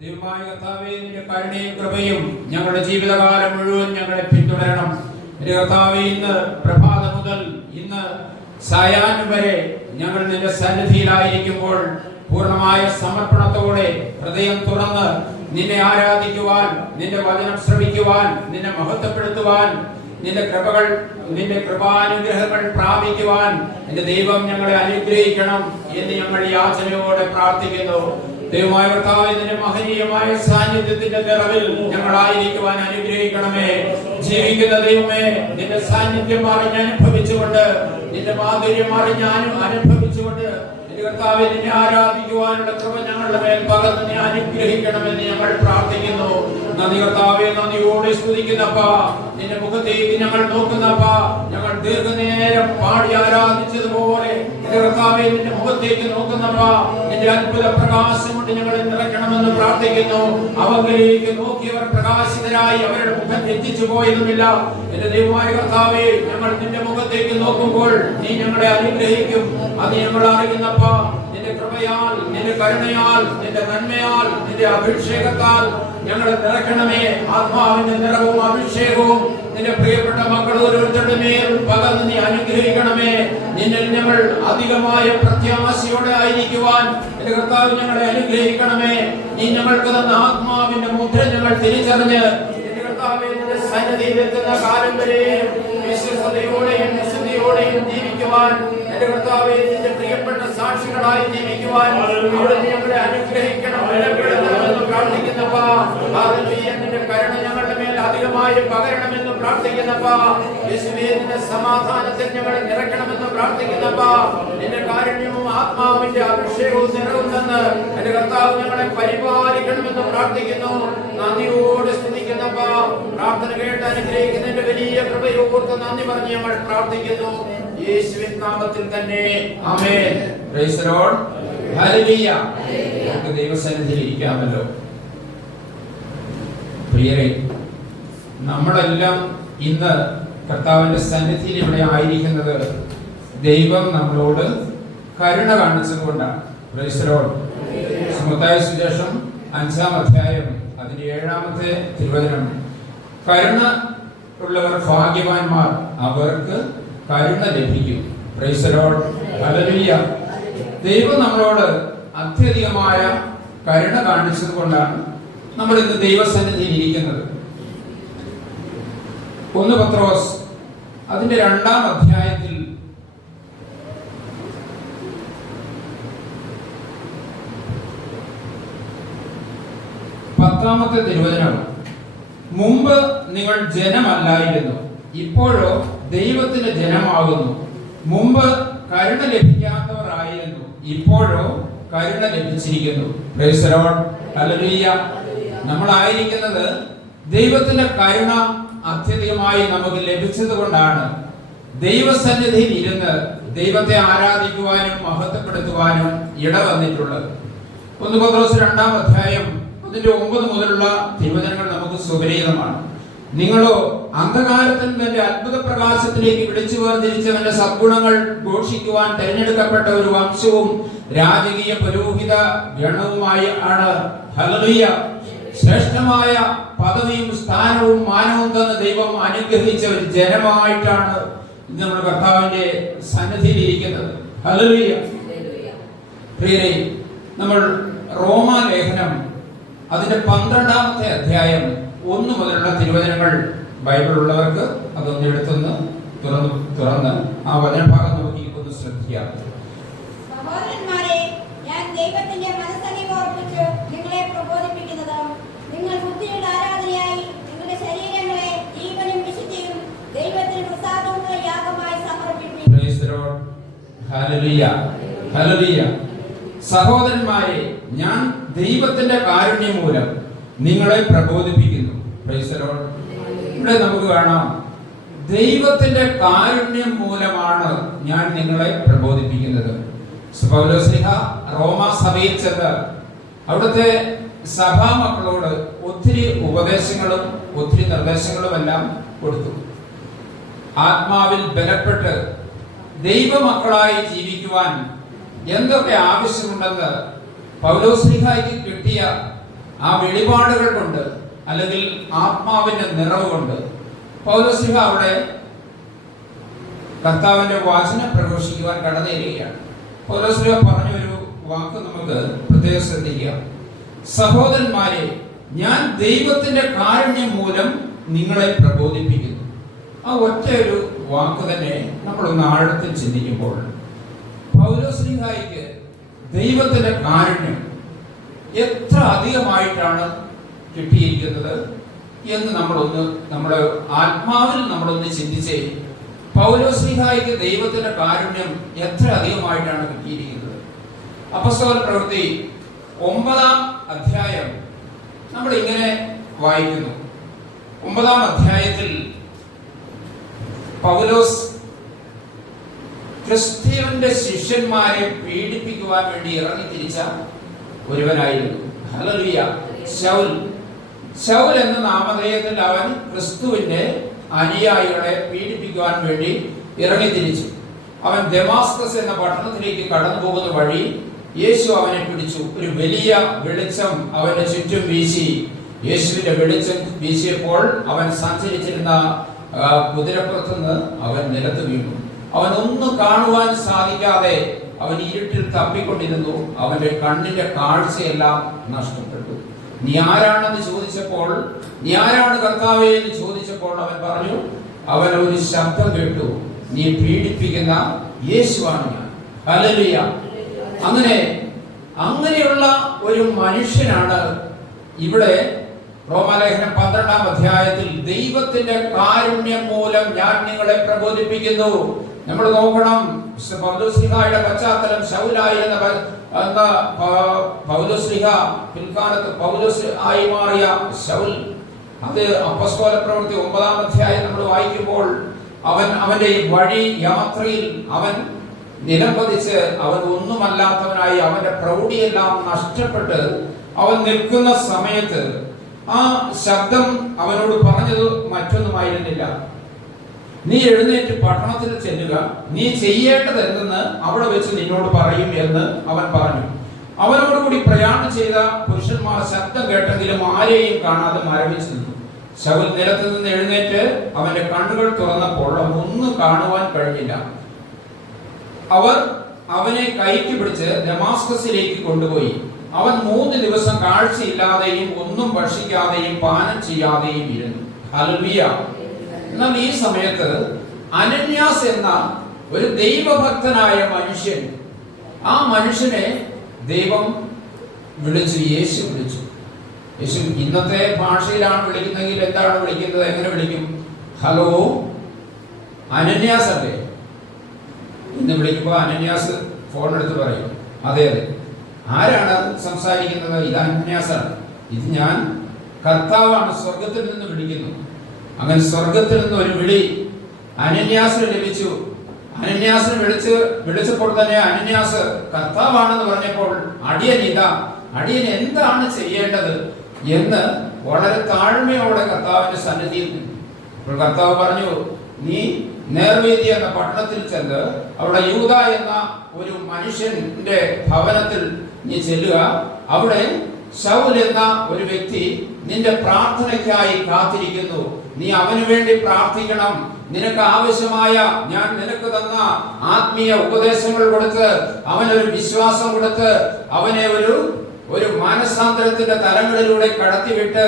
ദൈവമായ കർത്താവേ, നിന്റെ കരുണയും കൃപയും ഞങ്ങളുടെ ജീവിതകാലം മുഴുവൻ ഞങ്ങളെ പിന്തുടരണം. കർത്താവേ, ഇന്ന് പ്രഭാതം മുതൽ ഇന്ന് സായാഹ്നം വരെ ഞങ്ങൾ നിന്റെ സന്നിധിയിലായിരിക്കുമ്പോൾ പൂർണ്ണമായ സമർപ്പണത്തോടെ ഹൃദയം തുറന്ന് നിന്നെ ആരാധിക്കുവാൻ, നിന്റെ വചനം ശ്രവിക്കുവാൻ, നിന്നെ മഹത്വപ്പെടുത്തുവാൻ, നിന്റെ കൃപാനുഗ്രഹങ്ങൾ പ്രാപിക്കുവാൻ എന്റെ ദൈവം ഞങ്ങളെ അനുഗ്രഹിക്കണം എന്ന് ഞങ്ങൾ യാചനയോടെ പ്രാർത്ഥിക്കുന്നു. ദൈവമായ കർത്താവേ, നിന്റെ മഹനീയമായ സാന്നിധ്യത്തിന്റെ നിറവിൽ ഞങ്ങളായിരിക്കുവാൻ അനുഗ്രഹിക്കണമേ. ജീവിക്കുന്ന ദൈവമേ, നിന്റെ സാന്നിധ്യം അറിഞ്ഞ് അനുഭവിച്ചുകൊണ്ട്, നിന്റെ മാധുര്യം അറിഞ്ഞ് അനുഭവിച്ചുകൊണ്ട് കർത്താവേ, നിന്നെ ആരാധിക്കുവാനുള്ള കൃപ ഞങ്ങളുടെ മേൽ പകർന്ന് നീ അനുഗ്രഹിക്കണമെന്ന് ഞങ്ങൾ പ്രാർത്ഥിക്കുന്നു. നന്ദി കർത്താവേ, നന്ദിയോടെ സ്തുതിക്കുന്നപ്പാ. നിന്റെ മുഖത്തേക്ക് ഞങ്ങൾ നോക്കുന്നപ്പാ. ഞങ്ങൾ ദീർഘനേരം പാടി ആരാധിച്ചതുപോലെ കർത്താവേ, നിന്റെ മുഖത്തേക്ക് നോക്കുന്നപ്പാ. നിന്റെ അത്ഭുത പ്രകാശം കൊണ്ട് ഞങ്ങളെ നിറയ്ക്കണമെന്ന് പ്രാർത്ഥിക്കുന്നു. അവരിലേക്ക് നോക്കിയവർ പ്രകാശിതരായി അവരുടെ മുഖം തെറ്റിച്ചു പോയതുമില്ല. എന്റെ ദൈവമായ കർത്താവേ, ഞങ്ങൾ നിന്റെ മുഖത്തേക്ക് നോക്കുമ്പോൾ നീ ഞങ്ങളെ അനുഗ്രഹിക്കും. അത് ഞങ്ങൾ അറിയുന്നപ്പാ. നിന്റെ കൃപയാൽ, നിന്റെ കരുണയാൽ, നിന്റെ നന്മയാൽ, നിന്റെ അഭിഷേകത്താൽ ഞങ്ങളെ നിറയ്ക്കണമേ. ആത്മാവിന്റെ നിറവും അഭിഷേകവും നിന്റെ പ്രിയപ്പെട്ട മക്കൾ ഓരോരുത്തരുടെ മേൽ പകർന്ന് നീ അനുഗ്രഹിക്കണമേ. നിന്നിൽ ഞങ്ങൾ അധികമായ പ്രത്യാശയോടെ ആയിരിക്കുവാൻ എന്റെ കർത്താവ് ഞങ്ങളെ അനുഗ്രഹിക്കണമേ. നീ ഞങ്ങൾക്ക് തന്ന ആത്മാവിന്റെ മുദ്ര ഞങ്ങൾ തിരിച്ചറിഞ്ഞ് എന്റെ കർത്താവേ, നിന്റെ സന്നിധിയിൽ എത്തുന്ന കാലം വരെയും വിശ്വസ്തയോടെയും നിശ്ചയത്തോടെയും ജീവിക്കുവാൻ എന്റെ കർത്താവേ, നിന്റെ പ്രിയപ്പെട്ട സാക്ഷികളായി ജീവിക്കുവാൻ അവിടെ ഞങ്ങളെ അനുഗ്രഹിക്കണം എന്ന് പ്രാർത്ഥിക്കുന്നപ്പാ. നിന്റെ കരുണ ഞങ്ങളുടെ മേൽ അധികമായി പകരണമെന്ന് പ്രാർത്ഥിക്കുന്നപ്പാ. യേശുവേ, നിന്റെ സമാധാനത്തിൽ ഞങ്ങളെ നിറയ്ക്കണമെന്ന് പ്രാർത്ഥിക്കുന്നപ്പാ. നിന്റെ കാരുണ്യവും ആത്മാവിന്റെ അഭിഷേകവും നിറവുന്നെന്ന് എന്റെ കർത്താവ് ഞങ്ങളെ പരിപാലിക്കണമെന്ന് പ്രാർത്ഥിക്കുന്നു. നന്ദിയോട് സ്തുതിക്കുന്നപ്പാ. പ്രാർത്ഥന കേട്ട് അനുഗ്രഹിക്കുന്നതിന്റെ വലിയ കൃപയോർത്ത് നന്ദി പറഞ്ഞ് ഞങ്ങൾ പ്രാർത്ഥിക്കുന്നു. യേശുവിൻ നാമത്തിൽ തന്നെ ആമേൻ. Praise the Lord. ഹല്ലേലൂയ. നമുക്ക് ദൈവസന്നിധിയിൽ ഇരിക്കാമല്ലോ. പ്രിയരേ, നമ്മളെല്ലാം ഇന്ന് കർത്താവിന്റെ സന്നിധിയിൽ ഇവിടെ ആയിരിക്കുന്നത് ദൈവം നമ്മളോട് കരുണ കാണിച്ചതുകൊണ്ടാണ്. Praise the Lord. മത്തായി സുവിശേഷം 5-ാം അധ്യായം അതിന്റെ 7-ാമത്തെ തിരുവചനം, കരുണ ഉള്ളവർ ഭാഗ്യവാന്മാർ, അവർക്ക് കരുണ ലഭിക്കും. Price the Lord. ഹല്ലേലൂയ. ദൈവം നമ്മളോട് അത്യധികമായ കരുണ കാണിച്ചത് കൊണ്ടാണ് നമ്മൾ ഇന്ന് ദൈവസന്നിധിയിൽ ഇരിക്കുന്നത്. 1 പത്രോസ് അതിന്റെ 2-ാം അധ്യായത്തിൽ 10-ാമത്തെ തിരുവചനം, മുമ്പ് നിങ്ങൾ ജനമല്ലായിരുന്നു, ഇപ്പോഴോ ദൈവത്തിന്റെ ജനമാകുന്നു. മുമ്പ് കരുണ ലഭിക്കാത്തവർ ആയിരുന്നു, ഇപ്പോഴോ കരുണ ലഭിച്ചിരിക്കുന്നു. Price the Lord. ഹല്ലേലൂയ. നമ്മളായിരിക്കുന്നത് ദൈവത്തിന്റെ കരുണ അത്യധികമായി നമുക്ക് ലഭിച്ചത് കൊണ്ടാണ് ദൈവസന്നിധിയിൽ ഇരുന്ന് ദൈവത്തെ ആരാധിക്കുവാനും മഹത്വപ്പെടുത്തുവാനും ഇടവന്നിട്ടുള്ളത്. 1 പത്രോസ് 2-ാം അധ്യായം അതിന്റെ 9 മുതലുള്ള തിരുവചനങ്ങൾ നമുക്ക് സുപരിചിതമാണ്. നിങ്ങളോ അന്ധകാരത്തിൽ നിന്റെ അത്ഭുത പ്രകാശത്തിലേക്ക് വിളിച്ചു വേർതിരിച്ചവന്റെ സദ്ഗുണങ്ങൾ ഘോഷിക്കുവാൻ തിരഞ്ഞെടുക്കപ്പെട്ട ഒരു വംശവും രാജകീയ പുരോഹിത ഗണവുമായി ആണ്. ഹല്ലേലൂയ. ശ്രേഷ്ഠമായ പദവിയും സ്ഥാനവും മാനവും തന്ന ദൈവം അനുഗ്രഹിച്ച ഒരു ജനമായിട്ടാണ് നമ്മൾ കർത്താവിന്റെ സന്നിധിയിൽ ഇരിക്കുന്നത്. ഹല്ലേലൂയ. പ്രിയരേ, നമ്മൾ റോമാലേഖനം അതിന്റെ 12-ാമത്തെ അധ്യായം 1 മുതലുള്ള തിരുവചനങ്ങൾ ബൈബിൾ ഉള്ളവർക്ക് അതൊന്ന് എടുത്തൊന്ന് തുറന്ന് ആ വചനഭാഗം നോക്കി ഒന്ന് ശ്രദ്ധിക്കാം. സഹോദരന്മാരെ, ഞാൻ ദൈവത്തിന്റെ മനസ്സലിവ് ഓർപ്പിച്ച് നിങ്ങളെ പ്രബോധിപ്പിക്കുന്നത്, നിങ്ങൾ ബുദ്ധിയുടെ ആരാധനയായി നിങ്ങളുടെ ശരീരങ്ങളെ ജീവനും വിശുദ്ധിയും ദൈവത്തിന് പ്രസാദവുമുള്ള യാഗമായി സമർപ്പിപ്പിൻ. Praise the Lord. ഹല്ലേലൂയ. ഹല്ലേലൂയ. സഹോദരന്മാരെ, ഞാൻ ദൈവത്തിന്റെ കാരുണ്യം മൂലം നിങ്ങളെ പ്രബോധിപ്പിക്കുന്നു. Price the Lord. ഇവിടെ നമുക്ക് കാണാം, ദൈവത്തിന്റെ കാരുണ്യം മൂലമാണ് ഞാൻ നിങ്ങളെ പ്രബോധിപ്പിക്കുന്നത്. പൗലോസ്ലീഹ റോമാ സഭയിൽ ചെന്ന് അവിടുത്തെ സഭാ മക്കളോട് ഒത്തിരി ഉപദേശങ്ങളും ഒത്തിരി നിർദ്ദേശങ്ങളും എല്ലാം കൊടുത്തു. ആത്മാവിൽ ബലപ്പെട്ട് ദൈവമക്കളായി ജീവിക്കുവാൻ എന്തൊക്കെ ആവശ്യമുണ്ടെന്ന് പൗലോസ്ലീഹായ്ക്ക് കിട്ടിയ ആ വെളിപാടുകൾ കൊണ്ട്, അല്ലെങ്കിൽ ആത്മാവിന്റെ നിറവ് കൊണ്ട് പൗലോസ്ലീഹ അവിടെ കർത്താവിന്റെ വചനം പ്രഘോഷിക്കുവാൻ കടന്നേരുകയാണ്. പൗലോസ്ലീഹ പറഞ്ഞൊരു വാക്ക് നമുക്ക് പ്രത്യേകം ശ്രദ്ധിക്കാം. സഹോദരന്മാരെ, ഞാൻ ദൈവത്തിന്റെ കാരുണ്യം മൂലം നിങ്ങളെ പ്രബോധിപ്പിക്കുന്നു. ആ ഒറ്റ ഒരു വാക്ക് തന്നെ നമ്മളൊന്ന് ആഴത്തിൽ ചിന്തിക്കുമ്പോൾ പൗലോസ്ലീഹായ്ക്ക് ദൈവത്തിന്റെ കാരുണ്യം എത്ര അധികമായിട്ടാണ് കിട്ടിയിരിക്കുന്നത് എന്ന് നമ്മുടെ ആത്മാവിൽ നമ്മളൊന്ന് ചിന്തിച്ചേ. പൗലോസ്ലീഹായ്ക്ക് ദൈവത്തിന്റെ കാരുണ്യം എത്ര അധികമായിട്ടാണ് കിട്ടിയിരിക്കുന്നത്. അപ്പോസ്തല പ്രവൃത്തി 9-ാം അധ്യായം നമ്മൾ ഇങ്ങനെ വായിക്കുന്നു. 9-ാം അധ്യായത്തിൽ പൗലോസ് ക്രിസ്തുവിന്റെ ശിഷ്യന്മാരെ പീഡിപ്പിക്കുവാൻ വേണ്ടി ഇറങ്ങിത്തിരിച്ച ഒരുവനായിരുന്നു. ഹല്ലേലൂയ. ശൗൽ എന്ന നാമധേയത്തിൽ അവൻ ക്രിസ്തുവിന്റെ അനുയായികളെ പീഡിപ്പിക്കുവാൻ വേണ്ടി ഇറങ്ങിത്തിരിച്ചു. അവൻ ദമാസ്കസ് എന്ന പട്ടണത്തിലേക്ക് കടന്നു പോകുന്ന വഴി യേശു അവനെ പിടിച്ചു. ഒരു വലിയ വെളിച്ചം അവന്റെ ചുറ്റും വീശി. യേശുവിന്റെ വെളിച്ചം വീശിയപ്പോൾ അവൻ സഞ്ചരിച്ചിരുന്ന കുതിരപ്പുറത്തുനിന്ന് അവൻ നിലത്ത് വീണു. അവനൊന്നും കാണുവാൻ സാധിക്കാതെ അവൻ ഇരുട്ടിൽ തപ്പിക്കൊണ്ടിരുന്നു. അവന്റെ കണ്ണിന്റെ കാഴ്ചയെല്ലാം നഷ്ടപ്പെട്ടു. നീ ആരാണെന്ന് ചോദിച്ചപ്പോൾ, നീ ആരാണ് കർത്താവേ എന്ന് ചോദിച്ചപ്പോൾ അവൻ പറഞ്ഞു, അവൻ ഒരു ശബ്ദം കേട്ടു, നീ പീഡിപ്പിക്കുന്ന യേശുവാണ് ഞാൻ. ഹല്ലേലൂയ. അങ്ങനെയുള്ള ഒരു മനുഷ്യനാണ് ഇവിടെ റോമാലേഖനം 12-ാം അധ്യായത്തിൽ ദൈവത്തിന്റെ കാരുണ്യം മൂലം ഞാൻ നിങ്ങളെ പ്രബോധിപ്പിക്കുന്നു. നമ്മൾ നോക്കണം, പൗലോസ്ലീഹായുടെ പശ്ചാത്തലം ശൗലായിരുന്ന പൗലോസ്ലീഹ പിൽക്കാലത്ത് പൗലോസ് ആയി മാറിയ ശൗൽ. അത് അപ്പോസ്തല പ്രവൃത്തി 9-ാം അധ്യായം നമ്മൾ വായിക്കുമ്പോൾ അവന്റെ വഴി യാത്രയിൽ അവൻ നിലംപതിച്ച് അവൻ ഒന്നുമല്ലാത്തവനായി അവന്റെ പ്രൗഢിയെല്ലാം നഷ്ടപ്പെട്ട് അവൻ നിൽക്കുന്ന സമയത്ത് ആ ശബ്ദം അവനോട് പറഞ്ഞത് മറ്റൊന്നുമായിരുന്നില്ല. നീ എഴുന്നേറ്റ് പട്ടണത്തിൽ ചെല്ലുക, നീ ചെയ്യേണ്ടത് എന്തെന്ന് അവിടെ വെച്ച് നിന്നോട് പറയും എന്ന് അവൻ പറഞ്ഞു. അവനോടുകൂടി പ്രയാണം ചെയ്ത പുരുഷന്മാർ ശബ്ദം കേട്ടെങ്കിലും ആരെയും കാണാതെ മരവിച്ചു നിന്നു. ശൗൽ നിലത്ത് നിന്ന് എഴുന്നേറ്റ് അവന്റെ കണ്ണുകൾ തുറന്നപ്പോൾ ഒന്നും കാണുവാൻ കഴിഞ്ഞില്ല. അവർ അവനെ കൈക്ക് പിടിച്ച് ദമാസ്കസിലേക്ക് കൊണ്ടുപോയി. അവൻ 3 ദിവസം കാഴ്ചയില്ലാതെയും ഒന്നും ഭക്ഷിക്കാതെയും പാനം ചെയ്യാതെയും ഇരുന്നു. ഹല്ലേലൂയ. എന്നാൽ ഈ സമയത്ത് അനന്യാസ് എന്ന ഒരു ദൈവഭക്തനായ മനുഷ്യൻ, ആ മനുഷ്യനെ ദൈവം വിളിച്ചു. യേശു വിളിച്ചു. യേശു ഇന്നത്തെ ഭാഷയിലാണ് വിളിക്കുന്നതെങ്കിൽ എന്താണ് വിളിക്കുന്നത്? എങ്ങനെ വിളിക്കും? ഹലോ അനന്യാസ് അല്ലേ എന്ന് വിളിക്കുമ്പോൾ അനന്യാസ് ഫോൺ എടുത്ത് പറയും, അതെ അതെ. ആരാണ് സംസാരിക്കുന്നത്? ഇത് അനന്യാസാണ്. ഇത് ഞാൻ കർത്താവാണ്, സ്വർഗത്തിൽ നിന്ന് വിളിക്കുന്നു. അങ്ങനെ സ്വർഗത്തിൽ നിന്ന് ഒരു വിളി അനന്യാസിന് ലഭിച്ചു. അനന്യാസിനെ വിളിച്ചപ്പോൾ തന്നെ അനന്യാസ് കർത്താവാണെന്ന് പറഞ്ഞപ്പോൾ അടിയൻ എന്താണ് ചെയ്യേണ്ടത് എന്ന് വളരെ താഴ്മയോടെ കർത്താവിന്റെ സന്നിധിയിൽ നിന്നു. അപ്പോൾ കർത്താവ് പറഞ്ഞു, നീ നേർവേദി എന്ന പട്ടണത്തിൽ ചെന്ന് അവിടെ യൂദ എന്ന ഒരു മനുഷ്യന്റെ ഭവനത്തിൽ നീ ചെല്ലുക. അവിടെ ശൗൽ എന്ന ഒരു വ്യക്തി നിന്റെ പ്രാർത്ഥനയ്ക്കായി കാത്തിരിക്കുന്നു. നീ അവന് വേണ്ടി പ്രാർത്ഥിക്കണം. നിനക്ക് ആവശ്യമായ ഞാൻ നിനക്ക് തന്ന ആത്മീയ ഉപദേശങ്ങൾ കൊടുത്ത് അവനൊരു വിശ്വാസം കൊടുത്ത് അവനെ ഒരു മാനസാന്തരത്തിന്റെ തലങ്ങളിലൂടെ കടത്തിവിട്ട്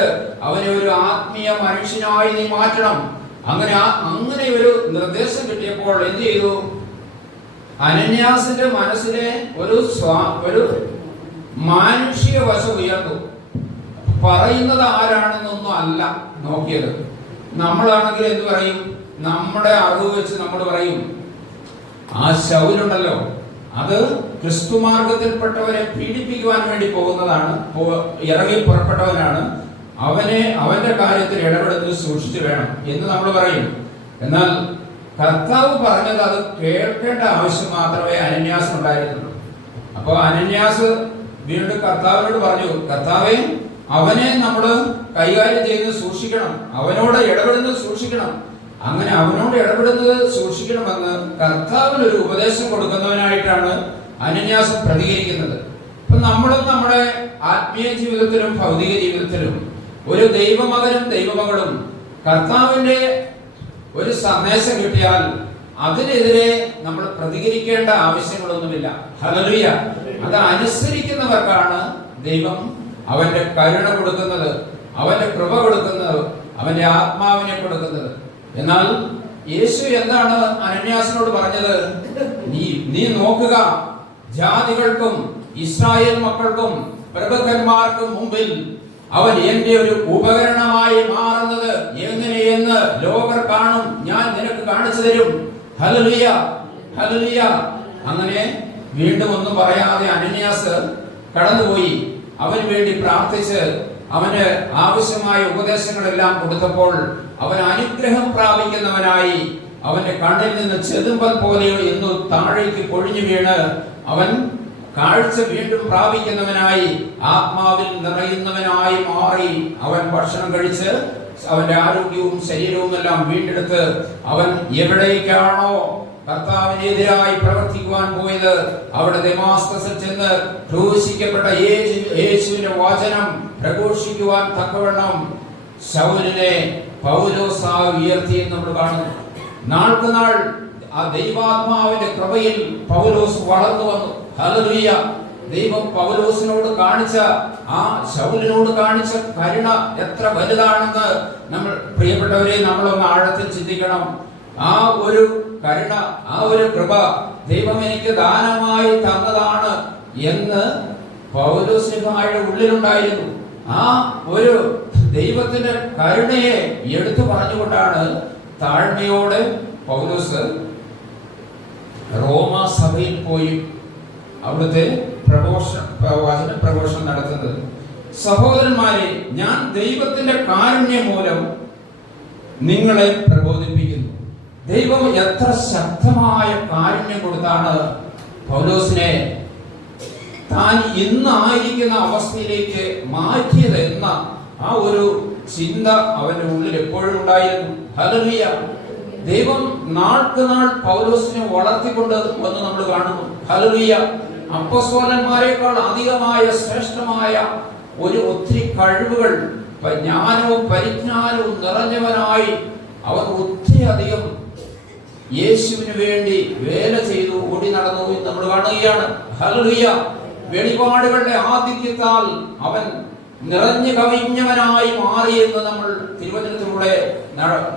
അവനെ ഒരു ആത്മീയ മനുഷ്യനായി നീ മാറ്റണം. അങ്ങനെ ഒരു നിർദ്ദേശം കിട്ടിയപ്പോൾ എന്ത് ചെയ്തു? അനന്യാസിന്റെ മനസ്സിലെ ഒരു മാനുഷിക വശം ഉയർന്നു. പറയുന്നത് ആരാണെന്നൊന്നും അല്ല നോക്കിയത്. നമ്മളാണെങ്കിൽ എന്ത് പറയും? നമ്മുടെ അറിവ് വെച്ച് നമ്മൾ പറയും, ആ ശൗലുണ്ടല്ലോ അത് ക്രിസ്തുമാർഗത്തിൽപ്പെട്ടവരെ പീഡിപ്പിക്കുവാൻ വേണ്ടി പോകുന്നതാണ്, ഇറങ്ങി പുറപ്പെട്ടവനാണ്, അവന്റെ കാര്യത്തിൽ ഇടപെടുന്നത് സൂക്ഷിച്ചു വേണം എന്ന് നമ്മൾ പറയും. എന്നാൽ കർത്താവ് പറഞ്ഞത് അത് കേൾക്കേണ്ട ആവശ്യം മാത്രമേ അനന്യാസ് ഉണ്ടായിരുന്നുള്ളൂ. അപ്പോൾ അനന്യാസ് വീണ്ടും കർത്താവിനോട് പറഞ്ഞു, കർത്താവേ, അവനെ നമ്മൾ കൈകാര്യം ചെയ്യുന്നത് സൂക്ഷിക്കണം, അവനോട് ഇടപെടുന്നത് സൂക്ഷിക്കണം. അങ്ങനെ അവനോട് ഇടപെടുന്നത് സൂക്ഷിക്കണമെന്ന് കർത്താവിന് ഒരു ഉപദേശം കൊടുക്കുന്നവനായിട്ടാണ് അനന്യാസ് പ്രതികരിക്കുന്നത്. അപ്പൊ നമ്മളും നമ്മുടെ ആത്മീയ ജീവിതത്തിലും ഭൗതിക ജീവിതത്തിലും ഒരു ദൈവമകനും ദൈവമകളും കർത്താവിന്റെ ഒരു സന്ദേശം കിട്ടിയാൽ അതിനെതിരെ നമ്മൾ പ്രതികരിക്കേണ്ട ആവശ്യങ്ങളൊന്നുമില്ല. ഹല്ലേലൂയ. അത് അനുസരിക്കുന്നവർക്കാണ് ദൈവം അവന്റെ കരുണ കൊടുക്കുന്നത്, അവന്റെ കൃപ കൊടുക്കുന്നത്, അവന്റെ ആത്മാവിനെ കൊടുക്കുന്നത്. എന്നാൽ യേശു എന്താണ് അനന്യാസിനോട് പറഞ്ഞത്? നീ നോക്കുക, ജാതികൾക്കും ഇസ്രായേൽ മക്കൾക്കും പ്രഭുക്കന്മാർക്കും മുമ്പിൽ അവൻ എന്റെ ഒരു ഉപകരണമായി മാറുന്നത് എങ്ങനെയെന്ന് ലോകർ കാണും, ഞാൻ നിനക്ക് കാണിച്ചു തരും. Hallelujah, hallelujah. അങ്ങനെ വീണ്ടും ഒന്നും പറയാതെ അനന്യാസ് കടന്നുപോയി. അവന് വേണ്ടി പ്രാർത്ഥിച്ച് അവന് ആവശ്യമായ ഉപദേശങ്ങളെല്ലാം കൊടുത്തപ്പോൾ അവൻ അനുഗ്രഹം പ്രാപിക്കുന്നവനായി അവന്റെ കണ്ണിൽ നിന്ന് ചെതുമ്പൽ പോലെ എന്നു താഴേക്ക് പൊഴിഞ്ഞു വീണ് അവൻ കാഴ്ച വീണ്ടും പ്രാപിക്കുന്നവനായി ആത്മാവിൽ നിറയുന്നവനായി മാറി. അവൻ ഭക്ഷണം കഴിച്ച് അവന്റെ ആരോഗ്യവും ശരീരവും എല്ലാം വീണ്ടെടുത്ത് അവൻ എവിടേക്കാണോ കർത്താവിനെതിരായി പ്രവർത്തിക്കുവാൻ പോയത് അവിടെ ദമാസ്കസിൽ ചെന്ന് ക്രൂശിക്കപ്പെട്ട യേശുവിന്റെ വചനം പ്രഘോഷിക്കുവാൻ തക്കവണ്ണം ശൗലിനെ പൗലോസായി ഉയർത്തിയെന്ന് നമ്മൾ കാണുന്നു. നാൾക്ക് നാൾ ആ ദൈവാത്മാവിന്റെ കൃപയിൽ പൗലോസ് വളർന്നു വന്നു. ഹല്ലേലൂയ. ദൈവം പൗലോസിനോട് കാണിച്ച ആ ശൗലിനോട് കാണിച്ച കരുണ എത്ര വലുതാണെന്ന് നമ്മൾ പ്രിയപ്പെട്ടവരെ നമ്മളൊന്ന് ആഴത്തിൽ ചിന്തിക്കണം. ആ ഒരു കരുണ, ആ ഒരു കൃപ ദൈവം എനിക്ക് ദാനമായി തന്നതാണ് എന്ന് പൗലോസ്ലിഹായുടെ ഉള്ളിലുണ്ടായിരുന്നു. ആ ഒരു ദൈവത്തിന്റെ കരുണയെ എടുത്തു പറഞ്ഞുകൊണ്ടാണ് താഴ്മയോടെ പൗലോസ് റോമാ സഭയിൽ പോയി അവിടുത്തെ വചന പ്രഘോഷണം നടത്തുന്നത്. സഹോദരന്മാരെ, ഞാൻ ദൈവത്തിന്റെ കാരുണ്യം മൂലം നിങ്ങളെ പ്രബോധിപ്പിക്കുന്നു. ദൈവം എത്ര ശക്തമായ കാരുണ്യം കൊടുത്താണ് പൗലോസിനെ താൻ ഇന്നായിരിക്കുന്ന അവസ്ഥയിലേക്ക് മാറ്റിയത് എന്ന ആ ഒരു ചിന്ത അവന്റെ ഉള്ളിൽ എപ്പോഴും ഉണ്ടായിരുന്നു. ഹല്ലേലൂയ. ദൈവം നാൾക്ക് നാൾ പൗലോസിനെ വളർത്തിക്കൊണ്ട് വന്ന് നമ്മൾ കാണുന്നു. ഹല്ലേലൂയ. അപ്പോസ്തലന്മാരെക്കാൾ അധികമായ ശ്രേഷ്ഠമായ ഒത്തിരി കഴിവുകൾ, ജ്ഞാനവും പരിജ്ഞാനവും നിറഞ്ഞവനായി അവൻ ഒത്തിരി അധികം യേശുവിന് വേണ്ടി വേല ചെയ്തു ഓടി നടന്നു എന്ന് നമ്മൾ കാണുകയാണ്. ഹല്ലേലൂയ. വെളിപാടുകളുടെ ആധിക്യത്താൽ അവൻ നിറഞ്ഞു കവിഞ്ഞവനായി മാറിയെന്ന് നമ്മൾ തിരുവചനത്തിലൂടെ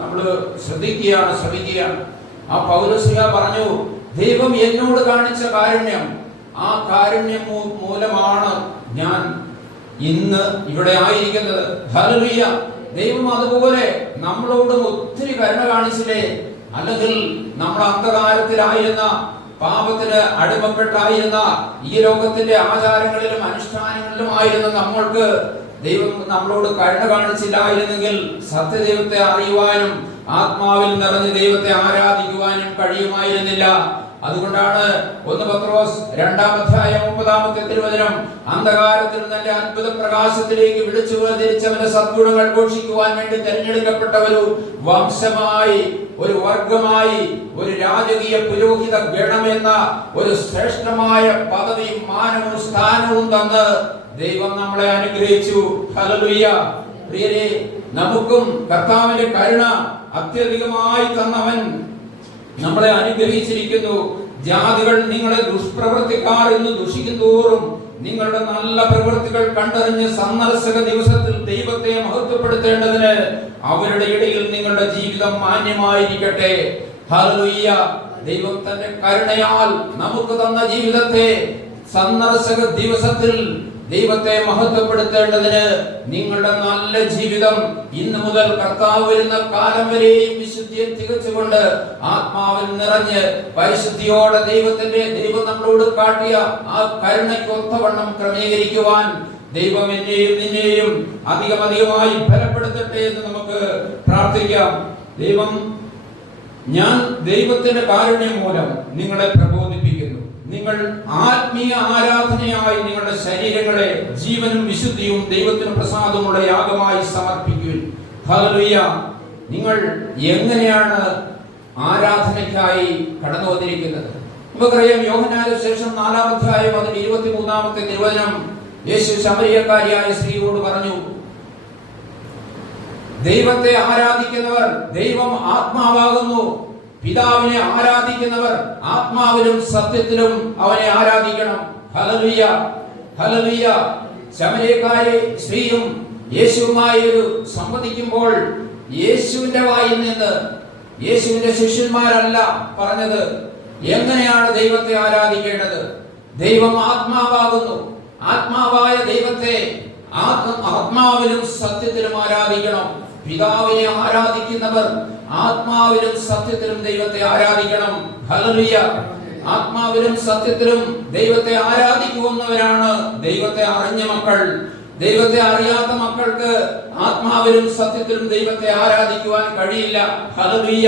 നമ്മൾ ശ്രമിക്കുകയാണ്. ആ പൗലോസ്ലീഹ പറഞ്ഞു, ദൈവം എന്നോട് കാണിച്ച കാരുണ്യം, ആ കാരുണ്യം മൂലമാണ് ഞാൻ ഇന്ന് ഇവിടെ ആയിരിക്കുന്നത്. ഹല്ലേലൂയ. ദൈവം അതുപോലെ നമ്മളോടും ഒത്തിരി കരുണ കാണിച്ചില്ലേ? അല്ലെങ്കിൽ നമ്മൾ അന്ധകാരത്തിലായിരുന്ന, പാപത്തിന് അടിമപ്പെട്ടായിരുന്ന, ഈ ലോകത്തിന്റെ ആചാരങ്ങളിലും അനുഷ്ഠാനങ്ങളിലും ആയിരുന്ന നമ്മൾക്ക് ദൈവം നമ്മളോട് കരുണ കാണിച്ചില്ലായിരുന്നെങ്കിൽ സത്യദൈവത്തെ അറിയുവാനും ആത്മാവിൽ നിറഞ്ഞ് ദൈവത്തെ ആരാധിക്കുവാനും കഴിയുമായിരുന്നില്ല. അതുകൊണ്ടാണ് 1 പത്രോസ് 2-ാം അധ്യായം 9-ാമത്തെ തിരുവചനം, അന്ധകാരത്തിൽ നല്ല അത്ഭുത പ്രകാശത്തിലേക്ക് വിളിച്ചു വേർതിരിച്ചവന്റെ സദ്ഗുണങ്ങൾ ഘോഷിക്കുവാൻ വേണ്ടി തെരഞ്ഞെടുക്കപ്പെട്ട ഒരു വംശമായി, ഒരു വർഗമായി, ഒരു രാജകീയ പുരോഹിത ഗണമെന്ന ഒരു ശ്രേഷ്ഠമായ പദവിയും മാനവും സ്ഥാനവും തന്ന് ദൈവം നമ്മളെ അനുഗ്രഹിച്ചു. ഹല്ലേലൂയ. പ്രിയരെ, നമുക്കും കർത്താവിന്റെ കരുണ അത്യധികമായി തന്നവൻ നമ്മളെ അനുഗ്രഹിച്ചിരിക്കുന്നു. ജാതികൾ നിങ്ങളെ ദുഷ്പ്രവൃത്തിക്കാർ എന്ന് ദുഷിക്കുന്തോറും നിങ്ങളുടെ നല്ല പ്രവൃത്തികൾ കണ്ടറിഞ്ഞ് സന്ദർശക ദിവസത്തിൽ ദൈവത്തെ മഹത്വപ്പെടുത്തേണ്ടതിന് അവരുടെ ഇടയിൽ നിങ്ങളുടെ ജീവിതം മാന്യമായിരിക്കട്ടെ. ഹല്ലേലൂയ. ദൈവം തന്റെ കരുണയാൽ നമുക്ക് തന്ന ജീവിതത്തെ സന്ദർശക ദിവസത്തിൽ ദൈവത്തെ മഹത്വപ്പെടുത്തേണ്ടതിന് നിങ്ങളുടെ നല്ല ജീവിതം ഇന്നു മുതൽ കർത്താവ് വരുന്ന കാലം വരെയും വിശുദ്ധിയെ തികച്ചുകൊണ്ട് ആത്മാവിൽ നിറഞ്ഞ് പരിശുദ്ധിയോടെ ദൈവം നമ്മളോട് കാട്ടിയ ആ കരുണയ്ക്ക് ഒത്തവണ്ണം ക്രമീകരിക്കുവാൻ ദൈവം എന്നെയും നിന്നെയും അധികമായി ബലപ്പെടുത്തട്ടെ എന്ന് നമുക്ക് പ്രാർത്ഥിക്കാം. ഞാൻ ദൈവത്തിന്റെ കാരുണ്യം മൂലം നിങ്ങളെ പ്രബോധിപ്പിക്കുന്നു. നിങ്ങൾ ആത്മീയ ആരാധനയായി നിങ്ങളുടെ ശരീരങ്ങളെ ജീവനും വിശുദ്ധിയും ദൈവത്തിന് പ്രസാദമുള്ള യാഗമായി സമർപ്പിക്കുക. ഹല്ലേലൂയ. നിങ്ങൾ എങ്ങനെയാണ് ആരാധനയ്ക്കായി കടന്നു വന്നിരിക്കുന്നത്? നമുക്കറിയാം യോഹന്നാന്റെ ശേഷം 4-ാം അധ്യായം അതിൽ 23-ാമത്തെ തിരുവചനം, യേശു ശമരിയക്കാരിയായ സ്ത്രീയോട് പറഞ്ഞു, ദൈവത്തെ ആരാധിക്കുന്നവർ ദൈവം ആത്മാവാകുന്നു, പിതാവിനെ ആരാധിക്കുന്നവർ ആത്മാവിലും സത്യത്തിലും അവനെ ആരാധിക്കണം. Hallelujah, hallelujah. ശമരിയക്കാരി സ്ത്രീയും യേശുവുമായി സംവദിക്കുമ്പോൾ യേശുവിന്റെ വായിൽ നിന്ന്, യേശുവിന്റെ ശിഷ്യന്മാരല്ല പറഞ്ഞത് എങ്ങനെയാണ് ദൈവത്തെ ആരാധിക്കേണ്ടത്. ദൈവം ആത്മാവാകുന്നു, ആത്മാവായ ദൈവത്തെ ആത്മാവിലും സത്യത്തിലും ആരാധിക്കണം. പിതാവിനെ ആരാധിക്കുന്നവർ ആത്മാവിലും സത്യത്തിലും ദൈവത്തെ ആരാധിക്കണം. ഹല്ലേലൂയ. ആത്മാവിലും സത്യത്തിലും ദൈവത്തെ ആരാധിക്കുന്നവരാണ് ദൈവത്തെ അറിഞ്ഞ മക്കൾ. ദൈവത്തെ അറിയാത്ത മക്കൾക്ക് ആത്മാവിലും സത്യത്തിലും ദൈവത്തെ ആരാധിക്കുവാൻ കഴിയില്ല. ഹല്ലേലൂയ.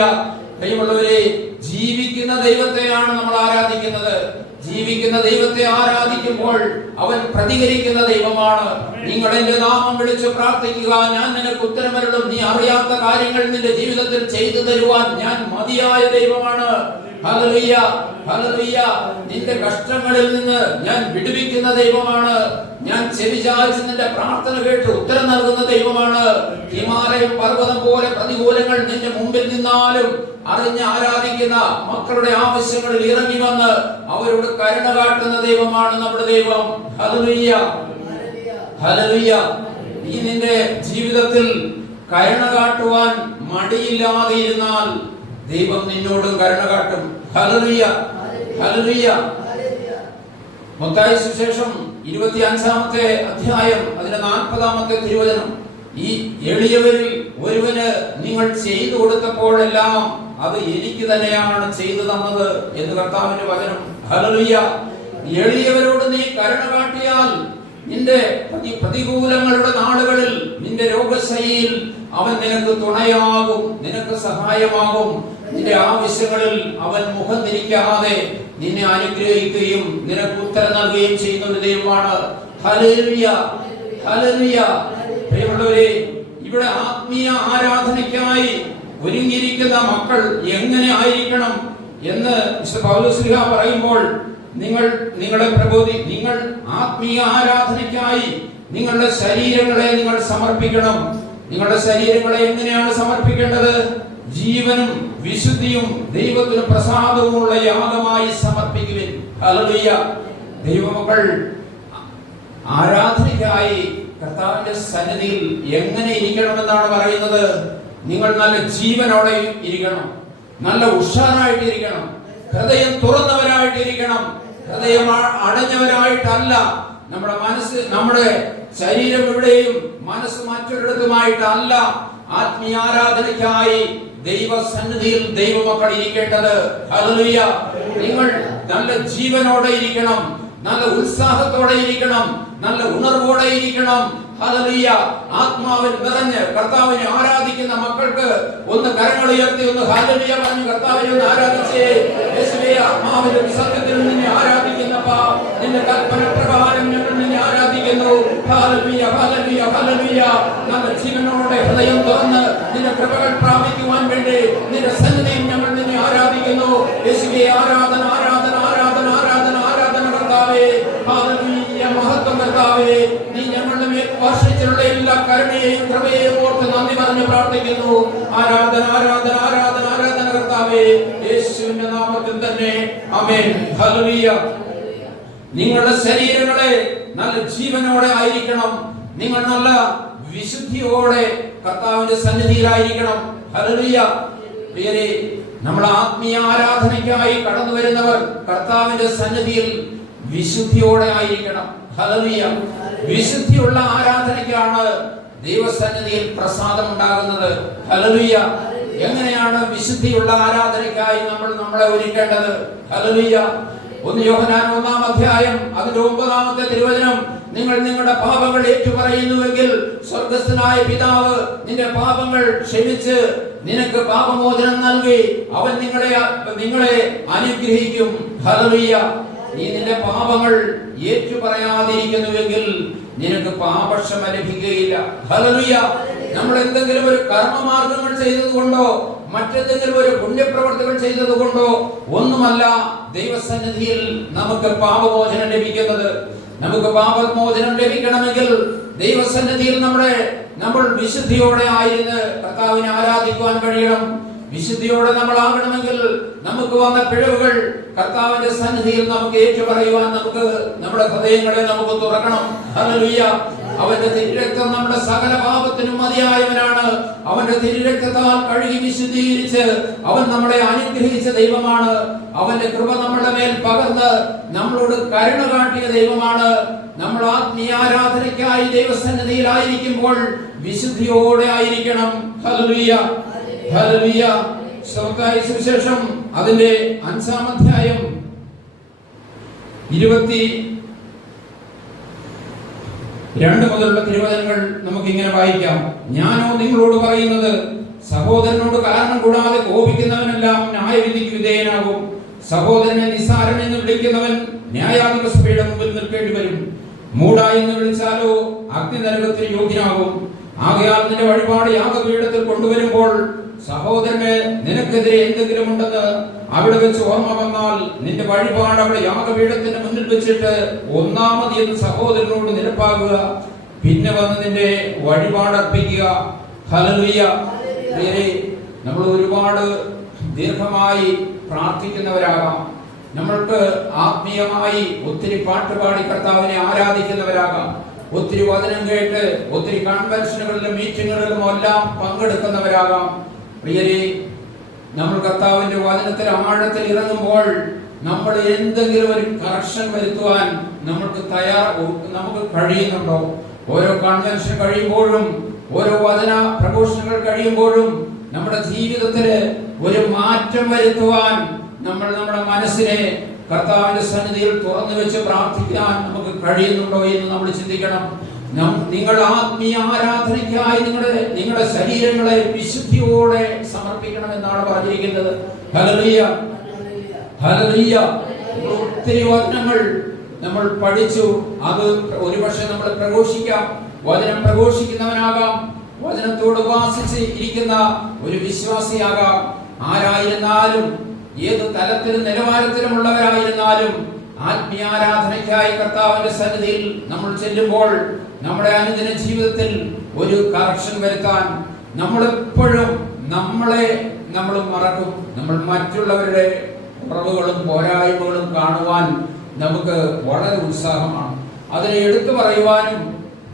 പ്രിയമുള്ളവരെ, ജീവിക്കുന്ന ദൈവത്തെയാണ് നമ്മൾ ആരാധിക്കുന്നത്. ജീവിക്കുന്ന ദൈവത്തെ ആരാധിക്കുമ്പോൾ അവൻ പ്രതികരിക്കുന്ന ദൈവമാണ്. നിങ്ങൾ എന്റെ നാമം വിളിച്ച് പ്രാർത്ഥിക്കുക, ഞാൻ നിനക്ക് ഉത്തരമരുളും. നീ അറിയാത്ത കാര്യങ്ങൾ നിന്റെ ജീവിതത്തിൽ ചെയ്തു തരുവാൻ ഞാൻ മതിയായ ദൈവമാണ്. Hallelujah, hallelujah. നിന്റെ കഷ്ടങ്ങളിൽ നിന്ന് ഞാൻ വിടുവിക്കുന്ന ദൈവമാണ്. ഞാൻ ചെവിചായ്ച്ച് നിന്റെ പ്രാർത്ഥന കേട്ട് ഉത്തരം നൽകുന്ന ദൈവമാണ്. ഹിമാലയം പർവ്വതം പോലെ പ്രതികൂലങ്ങൾ നിന്റെ മുമ്പിൽ നിന്നാലും അറിഞ്ഞ് ആരാധിക്കുന്ന മക്കളുടെ ആവശ്യങ്ങളിൽ ഇറങ്ങി വന്ന് അവരോട് കരുണ കാട്ടുന്ന ദൈവമാണ് നമ്മുടെ ദൈവം. Hallelujah, hallelujah. ഈ നിന്റെ ജീവിതത്തിൽ കരുണ കാട്ടുവാൻ മടിയില്ലാതെ ഇരുന്നാൽ ദൈവം നിന്നോടും കരുണ കാട്ടും. Hallelujah, hallelujah. മത്തായി സുവിശേഷം 25-ാമത്തെ അധ്യായം അതിന്റെ 40-ാമത്തെ തിരുവചനം, ഈ എളിയവരിൽ ഒരുവന് നിങ്ങൾ ചെയ്തു കൊടുത്തപ്പോഴെല്ലാം അത് എനിക്ക് തന്നെയാണ് ചെയ്തു തന്നത് എന്ന് കർത്താവിന്റെ വചനം. ഹല്ലേലൂയ. എളിയവരോട് നീ കരുണ കാട്ടിയാൽ നിന്റെ പ്രതികൂലങ്ങളുടെ നാളുകളിൽ, നിന്റെ രോഗശൈലിയിൽ അവൻ നിനക്ക് തുണയാകും, നിനക്ക് സഹായമാകും. നിന്റെ ആവശ്യങ്ങളിൽ അവൻ മുഖം തിരിക്കാതെ നിന്നെ അനുഗ്രഹിക്കുകയും നിനക്ക് ഉത്തരം നൽകുകയും ചെയ്യുന്ന ഒരു ദൈവമാണ്. Hallelujah, hallelujah. പ്രിയമുള്ളവരെ, ഇവിടെ ആത്മീയ ആരാധനയ്ക്കായി ഒരുങ്ങിയിരിക്കുന്ന മക്കൾ എങ്ങനെ ആയിരിക്കണം എന്ന് പൗലോസ് പറയുമ്പോൾ, നിങ്ങൾ ആത്മീയ ആരാധനയ്ക്കായി നിങ്ങളുടെ ശരീരങ്ങളെ നിങ്ങൾ സമർപ്പിക്കണം. നിങ്ങളുടെ ശരീരങ്ങളെ എങ്ങനെയാണ് സമർപ്പിക്കേണ്ടത്? ജീവനും വിശുദ്ധിയും ദൈവത്തിന് പ്രസാദവുമുള്ള യാഗമായി സമർപ്പിക്കുവിൻ. ഹല്ലേലൂയ. ദൈവമക്കൾ ആരാധനയ്ക്കായി കർത്താവിന്റെ സന്നിധിയിൽ എങ്ങനെ ഇരിക്കണമെന്നാണ് പറയുന്നത്? നിങ്ങൾ നല്ല ജീവനോടെ ഇരിക്കണം, നല്ല ഉഷാറായിട്ടിരിക്കണം, ഹൃദയം തുറന്നവരായിട്ടിരിക്കണം. ഹൃദയം അടഞ്ഞവരായിട്ടല്ല. നമ്മുടെ മനസ്സ്, നമ്മുടെ ശരീരം എവിടെയും മനസ്സ് മറ്റൊരിടത്തുമായിട്ടല്ല. ആത്മീയ ആരാധനയ്ക്കായി ദൈവസന്നിധിയിൽ ദൈവമക്കൾ ഇരിക്കേണ്ടത്. ഹല്ലേലൂയ. നിങ്ങൾ നല്ല ജീവനോടെ ഇരിക്കണം, നല്ല ഉത്സാഹത്തോടെ ഇരിക്കണം, നല്ല ഉണർവോടെ ഇരിക്കണം. ഹല്ലേലൂയ. ആത്മാവിൽ നിറഞ്ഞ് കർത്താവിനെ ആരാധിക്കുന്ന മക്കൾക്ക് ഒന്ന് കരങ്ങൾ ഉയർത്തി ഒന്ന് ഹല്ലേലൂയ പറഞ്ഞ് കർത്താവിനെ ഒന്ന് ആരാധിച്ചേ. യേശുവേ, ആത്മാവിലും സത്യത്തിലും നിന്നെ ആരാധിക്കുന്നപ്പാ, നിന്റെ കൽപ്പന പ്രകാരം ഞങ്ങൾ നിന്നെ ആരാധിക്കുന്നു. ഹല്ലേലൂയ, ഹല്ലേലൂയ, ഹല്ലേലൂയ. നല്ല ജീവനോടെ ഹൃദയം തുറന്ന് നിന്റെ കൃപകൾ പ്രാപിക്കുവാൻ വേണ്ടി നിന്റെ സന്നിധിയിൽ ഞങ്ങൾ നിന്നെ ആരാധിക്കുന്നു. യേശുവേ, ആരാധന, ആരാധന, ആരാധന, ആരാധന, ആരാധന കർത്താവേ. ഹല്ലേലൂയ, മഹത്വം കർത്താവേ. നീ ഞങ്ങളുടെ മേൽ വർഷിച്ചിട്ടുള്ള എല്ലാ കരുണയെയും കൃപയെയും ഓർത്ത് നന്ദി പറഞ്ഞ് പ്രാർത്ഥിക്കുന്നു. ആരാധന, ആരാധന, ആരാധന, ആരാധന കർത്താവേ, യേശുവിന്റെ നാമത്തിൽ തന്നെ ആമേൻ. ഹല്ലേലൂയ. നിങ്ങളുടെ ശരീരങ്ങളെ നല്ല ജീവനോടെ ആയിരിക്കണം. നിങ്ങൾ നല്ല വിശുദ്ധിയോടെ കർത്താവിന്റെ സന്നിധിയിലായിരിക്കണം. ഹല്ലേലൂയ. പ്രിയരേ, നമ്മൾ ആത്മീയ ആരാധനയ്ക്കായി കടന്നു വരുന്നവർ കർത്താവിന്റെ സന്നിധിയിൽ വിശുദ്ധിയോടെ ആയിരിക്കണം. ഹല്ലേലൂയ. വിശുദ്ധിയുള്ള ആരാധനയ്ക്കാണ് ദൈവസന്നിധിയിൽ പ്രസാദം ഉണ്ടാകുന്നത്. ഹല്ലേലൂയ. എങ്ങനെയാണ് വിശുദ്ധിയുള്ള ആരാധനയ്ക്കായി നമ്മൾ നമ്മളെ ഒരുക്കേണ്ടത്? ഹല്ലേലൂയ. 1 യോഹന്നാൻ 1-ാം അധ്യായം അതിന്റെ 9-ാമത്തെ തിരുവചനം, നിങ്ങൾ നിങ്ങളുടെ പാപങ്ങൾ ഏറ്റുപറയുന്നുവെങ്കിൽ സ്വർഗ്ഗസ്ഥനായ പിതാവ് നിന്റെ പാപങ്ങൾ ക്ഷമിച്ച് നിനക്ക് പാപമോചനം നൽകി അവൻ നിങ്ങളെ അനുഗ്രഹിക്കും. ഹല്ലേലൂയ. നീ നിന്റെ പാപങ്ങൾ ഏറ്റുപറയാതിരിക്കുന്നുവെങ്കിൽ നിനക്ക് പാപക്ഷമ ലഭിക്കുകയില്ല. ഹല്ലേലൂയ. നമ്മൾ എന്തെങ്കിലും ഒരു കർമ്മമാർഗങ്ങൾ ചെയ്തതുകൊണ്ടോ മറ്റേതെങ്കിലും ഒരു പുണ്യപ്രവർത്തികൾ ചെയ്തത് കൊണ്ടോ ഒന്നുമല്ല ദൈവസന്നിധിയിൽ നമുക്ക് പാപമോചനം ലഭിക്കുന്നത്. നമുക്ക് പാപമോചനം ലഭിക്കണമെങ്കിൽ ദൈവസന്നിധിയിൽ നമ്മൾ വിശുദ്ധിയോടെ ആയിരുന്ന് കർത്താവിനെ ആരാധിക്കുവാൻ കഴിയണം. വിശുദ്ധിയോടെ നമ്മൾ ആകണമെങ്കിൽ നമുക്ക് വന്ന പിഴവുകൾ കർത്താവിന്റെ സന്നിധിയിൽ നമുക്ക് ഏറ്റുപറയുവാൻ നമുക്ക് നമ്മുടെ ഹൃദയങ്ങളെ നമുക്ക് തുറക്കണം. ഹല്ലേലൂയ. അവന്റെ തിരുരക്തം നമ്മുടെ സകല പാപത്തിനും മതിയായവനാണ്. അവന്റെ തിരുരക്തത്താൽ കഴുകി വിശുദ്ധീകരിച്ച് അവൻ നമ്മളെ അനുഗ്രഹിച്ച ദൈവമാണ്. അവന്റെ കൃപ നമ്മുടെ മേൽ പകർന്ന് നമ്മളോട് കരുണ കാട്ടിയ ദൈവമാണ്. നമ്മൾ ആത്മീയ ആരാധനയ്ക്കായി ദൈവസന്നിധിയിലായിരിക്കുമ്പോൾ വിശുദ്ധിയോടെ ആയിരിക്കണം. Hallelujah, hallelujah. മത്തായി സുവിശേഷം അതിന്റെ 5-ാം അധ്യായം 22 മുതലുള്ള തിരുവചനങ്ങൾ നമുക്ക് ഇങ്ങനെ വായിക്കാം. ഞാനോ നിങ്ങളോട് പറയുന്നത്, സഹോദരനോട് കാരണം കൂടാതെ കോപിക്കുന്നവനെല്ലാം ന്യായവിധിക്ക് വിധേയനാകും. സഹോദരനെ നിസ്സാരൻ എന്ന് വിളിക്കുന്നവൻ ന്യായാധിപസഭയുടെ മുമ്പിൽ നിൽക്കേണ്ടി വരും. മൂഢ എന്ന് വിളിച്ചാലോ അഗ്നിനരകത്തിന് യോഗ്യനാകും. ആകയാൽ നിന്റെ വഴിപാട് യാഗപീഠത്തിൽ കൊണ്ടുവരുമ്പോൾ സഹോദരന് നിനക്കെതിരെ എന്തെങ്കിലും ഉണ്ടെന്ന് അവിടെ വെച്ച് ഓർമ്മ വന്നാൽ നിന്റെ വഴിപാട് അവിടെ യാഗപീഠത്തിന് മുന്നിൽ വെച്ചിട്ട് ഒന്നാമത് എന്ന് സഹോദരനോട് നിരപ്പാകുക. പിന്നെ വന്ന് നിന്റെ വഴിപാട് അർപ്പിക്കുക. ഹല്ലേലൂയ. നമ്മൾ ഒരുപാട് ദീർഘമായി പ്രാർത്ഥിക്കുന്നവരാകാം. നമ്മൾക്ക് ആത്മീയമായി ഒത്തിരി പാട്ടുപാടി കർത്താവിനെ ആരാധിക്കുന്നവരാകാം. ഒത്തിരി വചനം കേട്ട് ഒത്തിരി കൺവെൻഷനുകളിലും മീറ്റിങ്ങുകളിലും എല്ലാം പങ്കെടുക്കുന്നവരാകാം. പ്രിയരെ, നമ്മൾ കർത്താവിന്റെ വചനത്തിൽ ആഴത്തിൽ ഇറങ്ങുമ്പോൾ നമ്മൾ എന്തെങ്കിലും ഒരു കറക്ഷൻ വരുത്തുവാൻ നമുക്ക് കഴിയുന്നുണ്ടോ? ഓരോ കൺവെൻഷൻ കഴിയുമ്പോഴും ഓരോ വചന പ്രഘോഷണങ്ങൾ കഴിയുമ്പോഴും നമ്മുടെ ജീവിതത്തില് ഒരു മാറ്റം വരുത്തുവാൻ നമ്മുടെ മനസ്സിനെ കർത്താവിന്റെ സന്നിധിയിൽ തുറന്നു വെച്ച് പ്രാർത്ഥിക്കാൻ നമുക്ക് കഴിയുന്നുണ്ടോ എന്ന് നമ്മൾ ചിന്തിക്കണം. നിങ്ങൾ ആത്മീയ ആരാധനയ്ക്കായി നിങ്ങളുടെ ശരീരങ്ങളെ വിശുദ്ധിയോടെ സമർപ്പിക്കണമെന്നാണ് പറഞ്ഞിരിക്കുന്നത്. Hallelujah, hallelujah. ഒത്തിരി വചനങ്ങൾ നമ്മൾ പഠിച്ചു. അത് ഒരുപക്ഷെ നമ്മൾ പ്രഘോഷിക്കാം. വചനം പ്രഘോഷിക്കുന്നവനാകാം, വചനത്തോട് വാസിച്ച് ഇരിക്കുന്ന ഒരു വിശ്വാസിയാകാം. ആരായിരുന്നാലും ഏത് തലത്തിലും നിലവാരത്തിലുമുള്ളവരായിരുന്നാലും ആത്മീയ ആരാധനയ്ക്കായി കർത്താവിന്റെ സന്നിധിയിൽ നമ്മൾ ചെല്ലുമ്പോൾ നമ്മുടെ അനുദിന ജീവിതത്തിൽ ഒരു കറക്ഷൻ വരുത്താൻ നമ്മളെപ്പോഴും നമ്മൾ മറക്കും. നമ്മൾ മറ്റുള്ളവരുടെ കുറവുകളും പോരായ്മകളും കാണുവാൻ നമുക്ക് വളരെ ഉത്സാഹമാണ്. അതിനെ എടുത്തു പറയുവാനും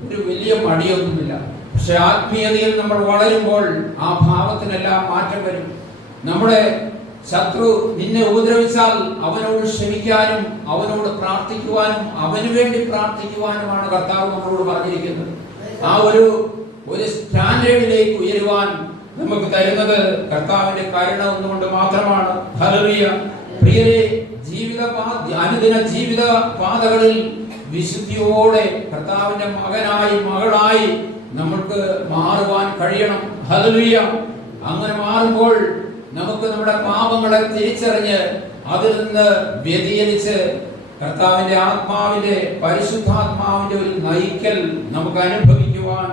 ഒരു വലിയ മടിയൊന്നുമില്ല. പക്ഷെ ആത്മീയതയിൽ നമ്മൾ വളരുമ്പോൾ ആ ഭാവത്തിനെല്ലാം മാറ്റം വരും. നമ്മുടെ ശത്രു നിന്നെ ഉപദ്രവിച്ചാൽ അവനോട് ക്ഷമിക്കാനും അവനോട് പ്രാർത്ഥിക്കുവാനും അവന് വേണ്ടി പ്രാർത്ഥിക്കുവാനുമാണ് കർത്താവ് നമ്മളോട് പറഞ്ഞിരിക്കുന്നത്. ആ ഒരു സ്റ്റാൻഡേർഡിലേക്ക് ഉയരുവാൻ നമുക്ക് തരുന്നത് കർത്താവിന്റെ കരുണ ഒന്നുകൊണ്ട് മാത്രമാണ്. ഹല്ലേലൂയ. പ്രിയരെ, അനുദിന ജീവിത പാതകളിൽ വിശുദ്ധിയോടെ കർത്താവിന്റെ മകനായി മകളായി നമുക്ക് മാറുവാൻ കഴിയണം. ഹല്ലേലൂയ. അങ്ങനെ മാറുമ്പോൾ നമുക്ക് നമ്മുടെ പാപങ്ങളെ തിരിച്ചറിഞ്ഞ് അതിൽ നിന്ന് വ്യതിചലിച്ച് കർത്താവിന്റെ ആത്മാവിന്റെ പരിശുദ്ധാത്മാവിന്റെ ഒരു നയിക്കൽ നമുക്ക് അനുഭവിക്കുവാൻ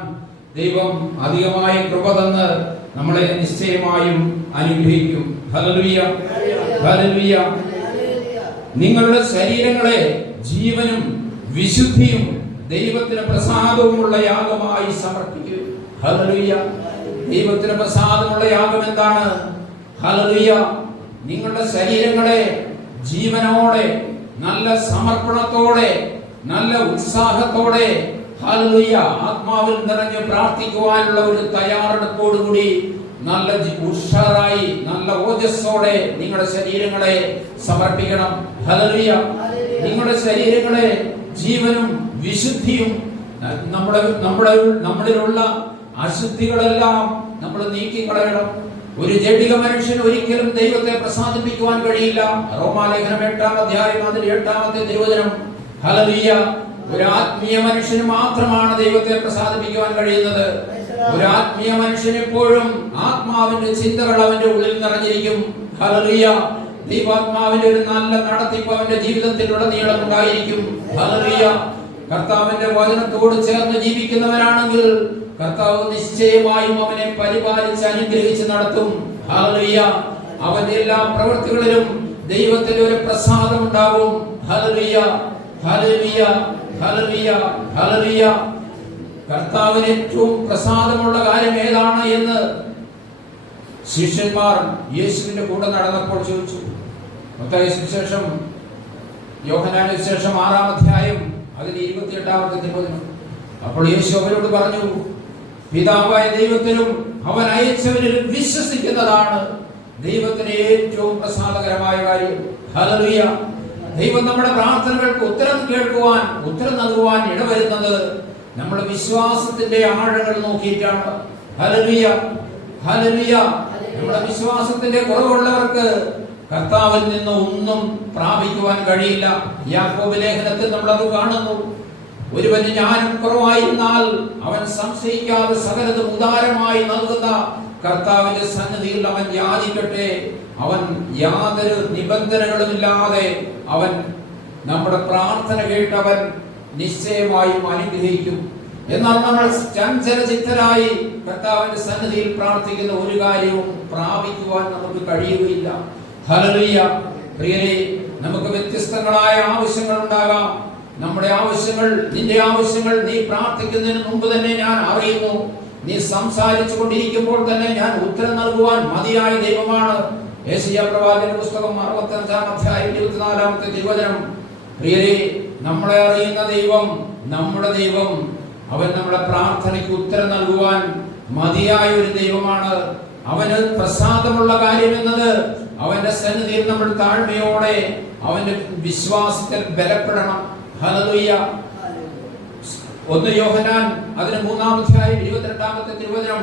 ദൈവം അധികമായ കൃപ തന്ന് നമ്മളെ നിശ്ചയമായും അനുഗ്രഹിക്കും. Hallelujah, hallelujah. നിങ്ങളുടെ ശരീരങ്ങളെ ജീവനും വിശുദ്ധിയും ദൈവത്തിന് പ്രസാദവുമുള്ള യാഗമായി സമർപ്പിക്കുക. ഹല്ലേലൂയ. ദൈവത്തിന് പ്രസാദമുള്ള യാഗം എന്താണ്? ഹല്ലേലൂയ. നിങ്ങളുടെ ശരീരങ്ങളെ ജീവനോടെ, നല്ല സമർപ്പണത്തോടെ, നല്ല ഉത്സാഹത്തോടെ, ഹല്ലേലൂയ, ആത്മാവിൽ നിറഞ്ഞ് പ്രാർത്ഥിക്കുവാനുള്ള ഒരു തയ്യാറെടുപ്പോടുകൂടി നല്ല ഉഷാറായി നല്ല ഓജസ്സോടെ നിങ്ങളുടെ ശരീരങ്ങളെ സമർപ്പിക്കണം. ഹല്ലേലൂയ. നിങ്ങളുടെ ശരീരങ്ങളെ ജീവനും വിശുദ്ധിയും നമ്മളിലുള്ള അശുദ്ധികളെല്ലാം നമ്മൾ നീക്കിക്കളയണം. ഒരു ജഡിക മനുഷ്യൻ ഒരിക്കലും ദൈവത്തെ പ്രസാദിപ്പിക്കുവാൻ കഴിയില്ല. റോമാലേഖനം 8-ാം അധ്യായം അതിന്റെ 8-ാമത്തെ തിരുവചനം. ഹല്ലേലൂയ. ഒരു ആത്മീയ മനുഷ്യന് മാത്രമാണ് ദൈവത്തെ പ്രസാദിപ്പിക്കുവാൻ കഴിയുന്നത്. ഒരു ആത്മീയ മനുഷ്യൻ എപ്പോഴും ആത്മാവിന്റെ ചിന്തകൾ അവന്റെ ഉള്ളിൽ നിറഞ്ഞിരിക്കും. ഹല്ലേലൂയ. ദൈവാത്മാവിന്റെ ഒരു നല്ല നടത്തിപ്പ് അവന്റെ ജീവിതത്തിലുടനീളം ഉണ്ടായിരിക്കും. ഹല്ലേലൂയ. കർത്താവിന്റെ വചനത്തോട് ചേർന്ന് ജീവിക്കുന്നവരാണെങ്കിൽ കർത്താവ് നിശ്ചയമായും അവനെ പരിപാലിച്ച് അനുഗ്രഹിച്ച് നടത്തും. ഹല്ലേലൂയ. അവന്റെ എല്ലാ പ്രവൃത്തികളിലും ദൈവത്തിന്റെ ഒരു പ്രസാദം ഉണ്ടാവും. ഹല്ലേലൂയ, ഹല്ലേലൂയ, ഹല്ലേലൂയ, ഹല്ലേലൂയ. കർത്താവിന് ഏറ്റവും പ്രസാദമുള്ള കാര്യം ഏതാണ് എന്ന് ശിഷ്യന്മാർ യേശുവിന്റെ കൂടെ നടന്നപ്പോൾ ചോദിച്ചു. മത്തായി സുവിശേഷം, യോഹന്നാന്റെ സുവിശേഷം 6-ാം അധ്യായം അതിന്റെ 28-ാമത്തെ തിരുവചനം. അപ്പോൾ യേശു അവരോട് പറഞ്ഞു, പിതാവായ ദൈവത്തിലും അവൻ അയച്ചവനിലും വിശ്വസിക്കുന്നതാണ് ദൈവത്തിന് ഏറ്റവും പ്രസാദകരമായ കാര്യം. ഹല്ലേലൂയ. ദൈവം നമ്മുടെ പ്രാർത്ഥനകൾക്ക് ഉത്തരം കേൾക്കുവാൻ, ഉത്തരം നൽകുവാൻ ഇടവരുന്നത് നമ്മുടെ വിശ്വാസത്തിന്റെ ആഴങ്ങൾ നോക്കിയിട്ടാണ്. Hallelujah, hallelujah. നമ്മുടെ വിശ്വാസത്തിന്റെ കുറവുള്ളവർക്ക് കർത്താവിൽ നിന്ന് ഒന്നും പ്രാപിക്കുവാൻ കഴിയില്ല. യാക്കോബ് ലേഖനത്തിൽ നമ്മൾ അത് കാണുന്നു. ഒരുവന് ജ്ഞാനം കുറവായിരുന്നാൽ അവൻ സംശയിക്കാതെ സകലതും ഉദാരമായി നൽകുന്ന കർത്താവിന്റെ സന്നിധിയിൽ അവൻ യാചിക്കട്ടെ. അവൻ യാതൊരു നിബന്ധനകളുമില്ലാതെ അവൻ നമ്മുടെ പ്രാർത്ഥന കേട്ടവൻ നിശ്ചയമായും അനുഗ്രഹിക്കും. എന്നാൽ നമ്മൾ ചഞ്ചലചിത്തരായി കർത്താവിന്റെ സന്നിധിയിൽ പ്രാർത്ഥിക്കുന്ന ഒരു കാര്യവും പ്രാപിക്കുവാൻ നമുക്ക് കഴിയുകയില്ല. ഹല്ലേലൂയ. പ്രിയരേ, നമുക്ക് വ്യത്യസ്തങ്ങളായ ആവശ്യങ്ങൾ ഉണ്ടാകാം. നമ്മുടെ ആവശ്യങ്ങൾ, നിന്റെ ആവശ്യങ്ങൾ നീ പ്രാർത്ഥിക്കുന്നതിന് മുമ്പ് തന്നെ ഞാൻ അറിയുന്നു. നീ സംസാരിച്ചു കൊണ്ടിരിക്കുമ്പോൾ തന്നെ ഞാൻ ഉത്തരം നൽകുവാൻ മതിയായ ദൈവമാണ്. യെശയ്യാ പ്രവാചകന്റെ പുസ്തകം 65-ാം അധ്യായം 24-ാമത്തെ തിരുവചനം. പ്രിയരേ, നമ്മളെ അറിയുന്ന ദൈവം, നമ്മുടെ ദൈവം, അവൻ നമ്മുടെ പ്രാർത്ഥനയ്ക്ക് ഉത്തരം നൽകുവാൻ മതിയായ ഒരു ദൈവമാണ്. അവന് പ്രസാദമുള്ള കാര്യം എന്നത് അവന്റെ സന്നിധിയിൽ നമ്മൾ താഴ്മയോടെ അവന്റെ വിശ്വാസത്തിൽ ബലപ്പെടണം. ഹല്ലേലൂയ. 1 യോഹന്നാൻ അതിന് 3-ാം അധ്യായം 22-ാമത്തെ തിരുവചനം.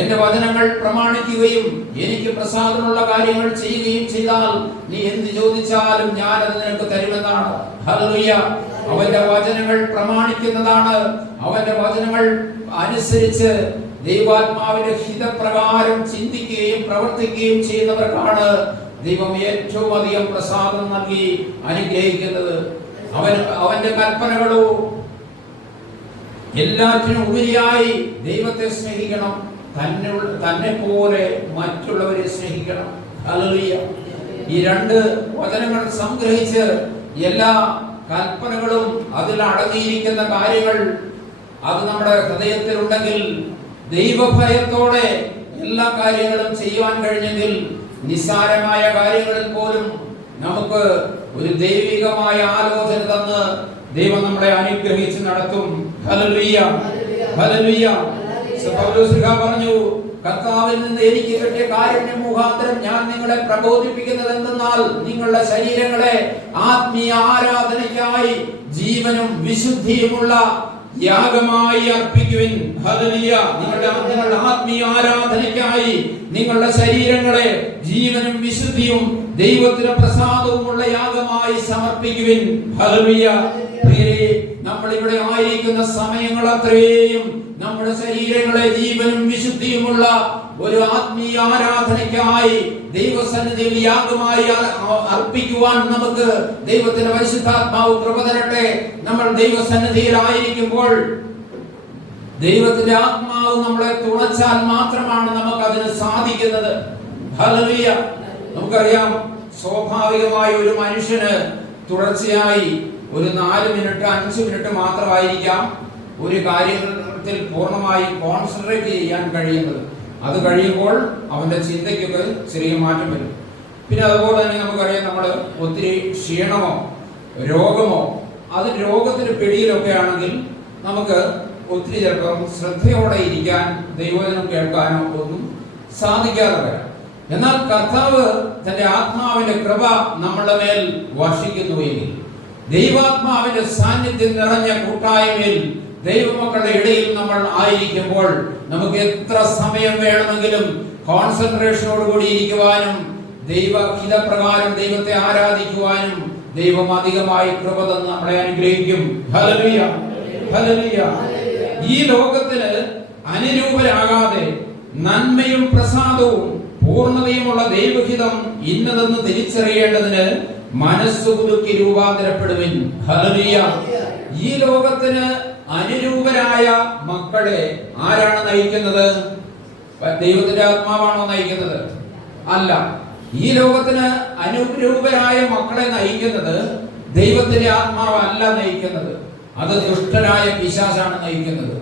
എന്റെ വചനങ്ങൾ പ്രമാണിക്കുകയും എനിക്ക് പ്രസാദമുള്ള കാര്യങ്ങൾ ചെയ്യുകയും ചെയ്താൽ നീ എന്ത് ചോദിച്ചാലും ഞാൻ അത് നിനക്ക് തരുമെന്നാണ്. ഹല്ലേലൂയ. അവന്റെ വചനങ്ങൾ പ്രമാണിക്കുന്നതാണ്. അവന്റെ വചനങ്ങൾ അനുസരിച്ച് ദൈവാത്മാവിന്റെ ഹിതപ്രകാരം ചിന്തിക്കുകയും പ്രവർത്തിക്കുകയും ചെയ്യുന്നവർക്കാണ് ദൈവം ഏറ്റവും അധികം പ്രസാദം നൽകി അനുഗ്രഹിക്കുന്നത്. അവന്റെ കൽപ്പനകളോ എല്ലാറ്റിനും ഉപരിയായി ദൈവത്തെ സ്നേഹിക്കണം, തന്നെ പോലെ മറ്റുള്ളവരെ സ്നേഹിക്കണം. ഹല്ലേലൂയ. ഈ 2 വചനങ്ങൾ സംഗ്രഹിച്ച് എല്ലാ കൽപ്പനകളും അതിൽ അടങ്ങിയിരിക്കുന്ന കാര്യങ്ങൾ അത് നമ്മുടെ ഹൃദയത്തിലുണ്ടെങ്കിൽ, ദൈവഭയത്തോടെ എല്ലാ കാര്യങ്ങളും ചെയ്യുവാൻ കഴിഞ്ഞെങ്കിൽ, നിസ്സാരമായ കാര്യങ്ങളിൽ പോലും നമുക്ക് ഒരു ദൈവികമായ ആലോചന തന്ന് ദൈവം നമ്മളെ അനുഗ്രഹിച്ച് നടത്തും. Hallelujah, hallelujah. പൗലോസ് പറഞ്ഞു, കർത്താവിൽ നിന്ന് എനിക്ക് കിട്ടിയ കാരുണ്യം മുഖാന്തരം ഞാൻ നിങ്ങളെ പ്രബോധിപ്പിക്കുന്നത് എന്തെന്നാൽ നിങ്ങളുടെ ശരീരങ്ങളെ ആത്മീയ ആരാധനയ്ക്കായി ജീവനും വിശുദ്ധിയുമുള്ള യാഗമായി അർപ്പിക്കുവിൻ. ഹല്ലേലൂയ. നിങ്ങളുടെ ആത്മീയ ആരാധനയ്ക്കായി നിങ്ങളുടെ ശരീരങ്ങളെ ജീവനും വിശുദ്ധിയും ദൈവത്തിന് പ്രസാദവുമുള്ള യാഗമായി സമർപ്പിക്കുവിൻ. ഹല്ലേലൂയ. പ്രിയരേ, നമ്മൾ ഇവിടെ ആയിരിക്കുന്ന സമയങ്ങൾ അത്രയും നമ്മുടെ ശരീരങ്ങളെ ജീവനും വിശുദ്ധിയുമുള്ള ഒരു ആത്മീയ ആരാധനയ്ക്കായി ദൈവസന്നിധിയിൽ യാഗമായി അർപ്പിക്കുവാൻ നമുക്ക് ദൈവത്തിന്റെ പരിശുദ്ധാത്മാവ് കൃപ തരട്ടെ. നമ്മൾ ദൈവസന്നിധിയിൽ ആയിരിക്കുമ്പോൾ ദൈവത്തിന്റെ ആത്മാവ് നമ്മളെ തുണച്ചാൽ മാത്രമാണ് നമുക്ക് അതിന് സാധിക്കുന്നത്. ഹല്ലേലൂയ. നമുക്കറിയാം, സ്വാഭാവികമായി ഒരു മനുഷ്യന് തുടർച്ചയായി ഒരു 4 മിനിറ്റ് 5 മിനിറ്റ് മാത്രമായിരിക്കാം ഒരു കാര്യത്തിൽ പൂർണ്ണമായി കോൺസെൻട്രേറ്റ് ചെയ്യാൻ കഴിയുന്നത്. അത് കഴിയുമ്പോൾ അവന്റെ ചിന്തയ്ക്കൊക്കെ ചെറിയ മാറ്റം വരും. പിന്നെ അതുപോലെ തന്നെ നമുക്കറിയാം, നമ്മൾ ഒത്തിരി ക്ഷീണമോ രോഗമോ അത് രോഗത്തിന് പിടിയിലൊക്കെ ആണെങ്കിൽ നമുക്ക് ഒത്തിരി ചിലപ്പം ശ്രദ്ധയോടെ ഇരിക്കാൻ, ദൈവവചനം കേൾക്കാനോ ഒന്നും സാധിക്കാതെ വരാം. എന്നാൽ കർത്താവ് തന്റെ ആത്മാവിന്റെ കൃപ നമ്മുടെ മേൽ വർഷിക്കുന്നുവെങ്കിൽ, ദൈവാത്മാവിന്റെ സാന്നിധ്യം നിറഞ്ഞ കൂട്ടായ്മയിൽ ദൈവമക്കളുടെ ഇടയിൽ നമ്മൾ ആയിരിക്കുമ്പോൾ നമുക്ക് എത്ര സമയം വേണമെങ്കിലും കോൺസെൻട്രേഷനോടുകൂടി ഇരിക്കുവാനും ദൈവഹിതപ്രകാരം ദൈവത്തെ ആരാധിക്കുവാനും ദൈവം അധികമായി കൃപ തന്ന് നമ്മളെ അനുഗ്രഹിക്കും. Hallelujah, hallelujah. ഈ ലോകത്തിന് അനുരൂപരാകാതെ നന്മയും പ്രസാദവും പൂർണ്ണതയുമുള്ള ദൈവഹിതം ഇന്നതെന്ന് തിരിച്ചറിയേണ്ടതിന് മനസ്സു പുതുക്കി രൂപാന്തരപ്പെടുവിൻ. ഹല്ലേലൂയ. ഈ ലോകത്തിന് അനുരൂപരായ മക്കളെ ആരാണ് നയിക്കുന്നത്? ദൈവത്തിന്റെ ആത്മാവാണോ നയിക്കുന്നത്? അല്ല. ഈ ലോകത്തിന് അനുരൂപരായ മക്കളെ നയിക്കുന്നത് ദൈവത്തിന്റെ ആത്മാവ് അല്ല നയിക്കുന്നത്, അത് ദുഷ്ടരായ പിശാചാണ് നയിക്കുന്നത്.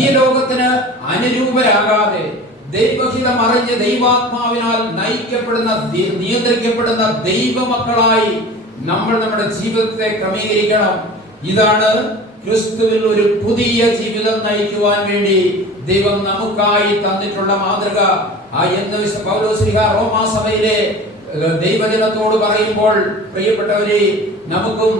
ഈ ലോകത്തിന് അനുരൂപരാകാതെ ദൈവഹിതം അറിഞ്ഞ് ദൈവാത്മാവിനാൽ നയിക്കപ്പെടുന്ന നിയന്ത്രിക്കപ്പെടുന്ന ദൈവമക്കളായി നമ്മൾ നമ്മുടെ ജീവിതത്തെ ക്രമീകരിക്കണം. ഇതാണ് ക്രിസ്തുവിൽ ഒരു പുതിയ ജീവിതം നയിക്കുവാൻ വേണ്ടി ദൈവം നമുക്കായി തന്നിട്ടുള്ള മാതൃക. എന്ന് പൗലോസ് റോമാസഭയിലെ ദൈവജനത്തോട് പറയുമ്പോൾ, പ്രിയപ്പെട്ടവരെ, നമുക്കും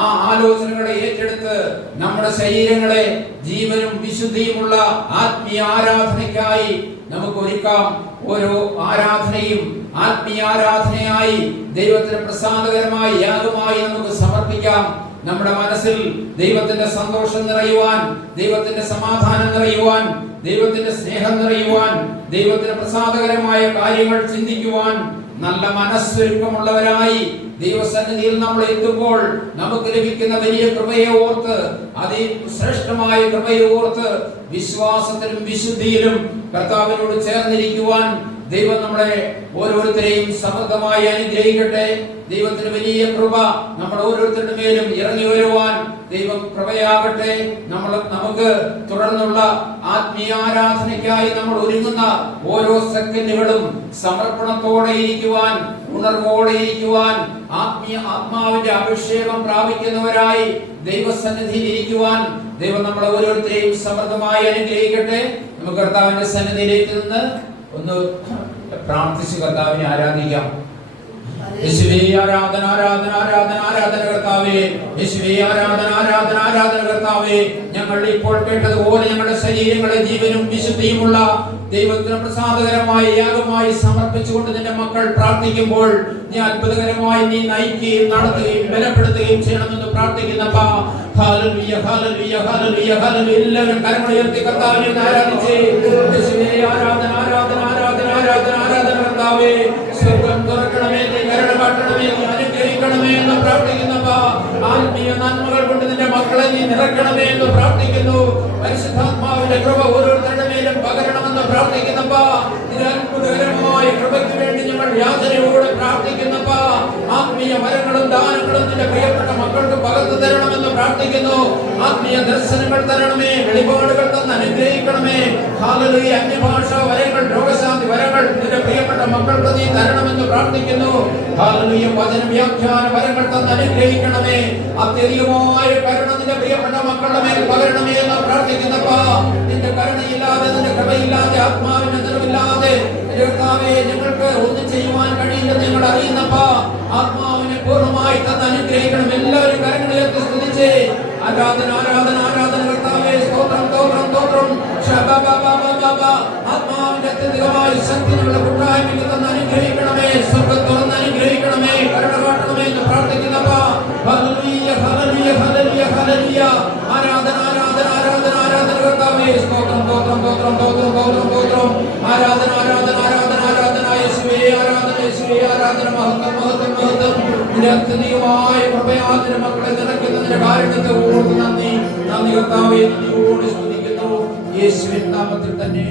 ആ ആലോചനകളെ ഏറ്റെടുത്ത് നമ്മുടെ ശരീരങ്ങളെ ജീവനും വിശുദ്ധിയുമുള്ള ആത്മീയ ആരാധനയ്ക്കായി നമുക്ക് ഒരുക്കാം. ഓരോ ആരാധനയും ആത്മീയ ആരാധനയായി ദൈവത്തിന് പ്രസാദകരമായി യാഗമായി നമുക്ക് സമർപ്പിക്കാം. നമ്മുടെ മനസ്സിൽ ദൈവത്തിന്റെ സന്തോഷം നിറയുവാൻ, ദൈവത്തിന്റെ സമാധാനം നിറയുവാൻ, ദൈവത്തിന്റെ സ്നേഹം നിറയുവാൻ, ദൈവത്തിന് പ്രസാദകരമായ കാര്യങ്ങൾ ചിന്തിക്കുവാൻ നല്ല മനസ്സൊരുക്കമുള്ളവരായി ദൈവസന്നിധിയിൽ നമ്മൾ എത്തുമ്പോൾ നമുക്ക് ലഭിക്കുന്ന വലിയ കൃപയെ ഓർത്ത്, അതിശ്രേഷ്ഠമായ കൃപയെ ഓർത്ത് വിശ്വാസത്തിലും വിശുദ്ധിയിലും കർത്താവിനോട് ചേർന്നിരിക്കുവാൻ ദൈവം നമ്മളെ ഓരോരുത്തരെയും സമൃദ്ധമായി അനുഗ്രഹിക്കട്ടെ. ദൈവത്തിന് വലിയ കൃപ നമ്മൾ ഓരോരുത്തരുടെ മേലും ഇറങ്ങി വരുവാൻ ദൈവം കൃപയാകട്ടെ. നമുക്ക് തുടർന്നുള്ള ആത്മീയ ആരാധനയ്ക്കായി നമ്മൾ ഒരുങ്ങുന്ന ഓരോ സെക്കൻഡുകളും സമർപ്പണത്തോടെ ഇരിക്കുവാൻ, ഉണർവോടെ ഇരിക്കുവാൻ, ആത്മാവിന്റെ അഭിഷേകം പ്രാപിക്കുന്നവരായി ദൈവസന്നിധിയിൽ ഇരിക്കുവാൻ ദൈവം നമ്മളെ ഓരോരുത്തരെയും സമൃദ്ധമായി അനുഗ്രഹിക്കട്ടെ. നമുക്ക് കർത്താവിന്റെ സന്നിധിയിലേക്ക് നിന്ന് ഒന്ന് പ്രാർത്ഥിച്ച് കർത്താവിനെ ആരാധിക്കാം. യേശുവേ ആരാധന, ആരാധന, ആരാധന, ആരാധന കർത്താവേ. യേശുവേ ആരാധന, ആരാധന, ആരാധന കർത്താവേ. ഞങ്ങൾ ഇപ്പോൾ കേട്ടതുപോലെ ഞങ്ങളുടെ ശരീരങ്ങളെ ജീവനും വിശുദ്ധിയുമുള്ള ദൈവത്തിന് പ്രസാദകരമായ യാഗമായി സമർപ്പിച്ചുകൊണ്ട് നിന്റെ മക്കൾ പ്രാർത്ഥിക്കുമ്പോൾ നീ അത്ഭുതകരമായി നീ നയിക്കുകയും നടത്തുകയും ബലപ്പെടുത്തുകയും ചെയ്യണമെന്ന് പ്രാർത്ഥിക്കുന്നപ്പാ. ഹല്ലേലൂയ, ഹല്ലേലൂയ, ഹല്ലേലൂയ, ഹല്ലേലൂയ. എല്ലാവരും കരങ്ങൾ ഉയർത്തി കർത്താവിനെ ആരാധിച്ച് യേശുവേ ആരാധന, ആരാധന, ആരാധന, ആരാധന, ആരാധന കർത്താവേ. സ്വർഗ്ഗം തുറക്കണമേ, നീ കരുണ കാട്ടണമേ, നീ അനുഗ്രഹിക്കണമേ എന്ന് പ്രാർത്ഥിക്കുന്നപ്പാ. ആത്മീയ നന്മകൾ കൊണ്ട് നിന്റെ മക്കളെ നീ നിറയ്ക്കണമേ എന്ന് പ്രാർത്ഥിക്കുന്നു. പരിശുദ്ധാത്മാവിന്റെ കൃപ ഓരോരുത്തരുടെ മേലും പകരണമെന്ന് പ്രാർത്ഥിക്കുന്നപ്പാ. അത്ഭുതകരമായ കൃപയ്ക്ക് വേണ്ടി ഞങ്ങൾ യാചനയോടെ പ്രാർത്ഥിക്കുന്നപ്പാ. ആത്മീയ വരങ്ങളും ദാനങ്ങളും നിന്റെ പ്രിയപ്പെട്ട മക്കൾക്ക് പകർന്നു തരണമെന്ന് പ്രാർത്ഥിക്കുന്നു. ആത്മീയ ദർശനങ്ങൾ തരണമേ, വെളിപാടുകൾ തന്ന് അനുഗ്രഹിക്കണമേ. ഹല്ലേലൂയ. അന്യഭാഷ വരങ്ങൾ, രോഗശാന്തി വരങ്ങൾ നിന്റെ പ്രിയപ്പെട്ട മക്കൾക്ക് നീ തരണമെന്ന് പ്രാർത്ഥിക്കുന്നു. ഹല്ലേലൂയ. വചന വ്യാഖ്യാന വരങ്ങൾ തന്ന് അനുഗ്രഹിക്കണമേ. അത്യധികമായ കരുണ നിന്റെ പ്രിയപ്പെട്ട മക്കളുടെ മേൽ പകരണമേ എന്ന് പ്രാർത്ഥിക്കുന്നപ്പാ. നിന്റെ കരുണയില്ലാതെ, നിന്റെ കൃപയില്ലാതെ, ആത്മാവിന്റെ നിറവില്ലാതെ ഞങ്ങൾക്ക് ഒന്നും ചെയ്യുവാൻ കഴിയില്ലെന്ന് ഞങ്ങൾ അറിയുന്നപ്പാ. ആത്മാവിനെ പൂർണ്ണമായി തന്ന് അനുഗ്രഹിക്കണം. എല്ലാവരും കരങ്ങളിലേക്ക് സ്തുതിച്ചേ. ആരാധന, ആരാധന, ആരാധന കർത്താവേ. സ്തോത്രം, സ്തോത്രം, സ്തോത്രം. ആത്മാവിന്റെ അത്യധികമായ ശക്തി ഞങ്ങളുടെ കൂട്ടായ്മയ്ക്ക് തന്ന് അനുഗ്രഹിക്കണമേ. സ്വർഗ്ഗം തുറന്ന് അനുഗ്രഹിക്കണമേ, കരുണ കാട്ടണമേ എന്ന് പ്രാർത്ഥിക്കുന്നപ്പാ. ഹല്ലേലൂയ, ഹല്ലേലൂയ, ഹല്ലേലൂയ, ഹല്ലേലൂയ. ആരാധന, ആരാധന, ആരാധന, ആരാധന കർത്താവേ. സ്തോത്രം, സ്തോത്രം, സ്തോത്രം, സ്തോത്രം, സ്തോത്രം, സ്തോത്രം. ആരാധന, ആരാധന, ആരാധന, ആരാധന. യേശുവേ ആരാധന, യേശുവേ ആരാധന. മഹത്വം, മഹത്വം, മഹത്വം. നിന്റെ അത്യധികമായ കൃപയാതിന്റെ മക്കളെ നിറയ്ക്കുന്നതിന്റെ കാരണത്തെ ഓർത്ത് നന്ദി, നന്ദി കർത്താവേ. നന്ദിയോട് സ്തുതിക്കുന്നു യേശുവിൻ നാമത്തിൽ തന്നെ.